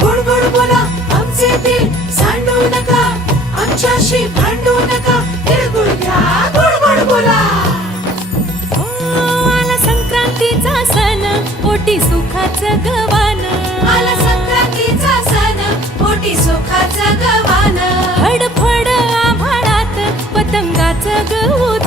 गोड गोड बोला आमचे दिल सांडू नका, आमच्याशी भांडू नका, तिळगुळ घ्या गोड गोड बोला. आला संक्रांतीचा सण, पोटी सुखाचं गवान. आला संक्रांतीचा सण, पोटी सुखाचं गवान. फडफड आभाळात पतंगाचं गवत